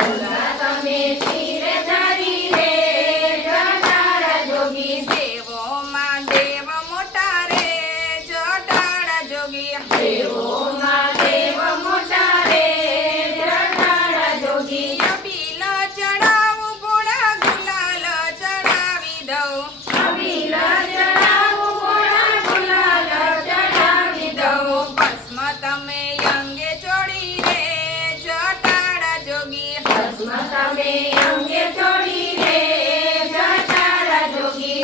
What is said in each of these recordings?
Obrigada.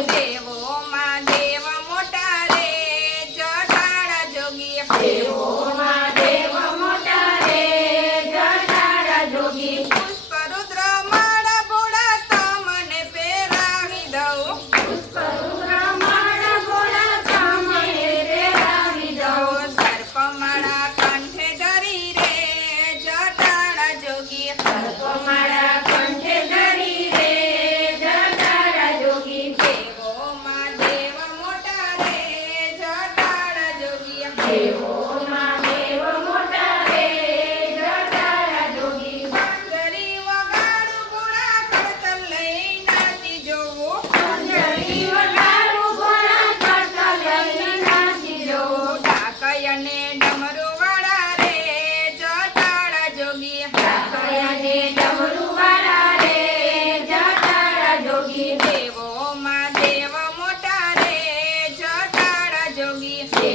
Beijo.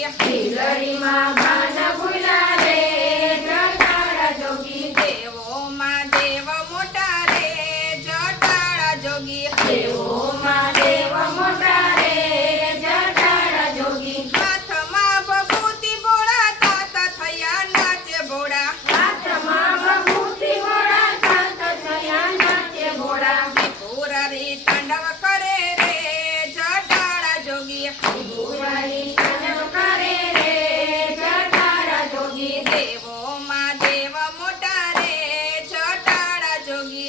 તિલરીએ તિલરીમાં ભાન ભૂલા રે જટાળા જોગી દેવોમાં દેવ મોટા રે જટાળા જોગી દેવોમાં દેવ મોટા રે જટાળા જોગી હાથમાં ભભૂતિ બોળા તાતા થયા નાચે બોળા હાથમાં ભભૂતિ બોળા તાતા થયા નાચે બોળા પૂરા રે તાંડવ કરે રે જટાળા જોગી પૂરા રે તાંડવ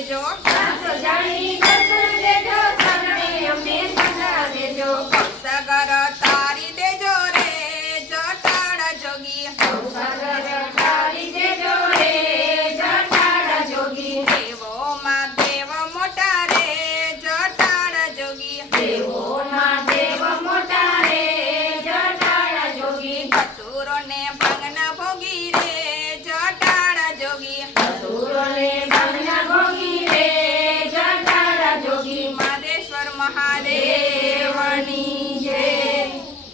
દેજો. સગર તારી દેજો રે જટાળ જોગી. દેવો મોટા રે જટાળ જોગી.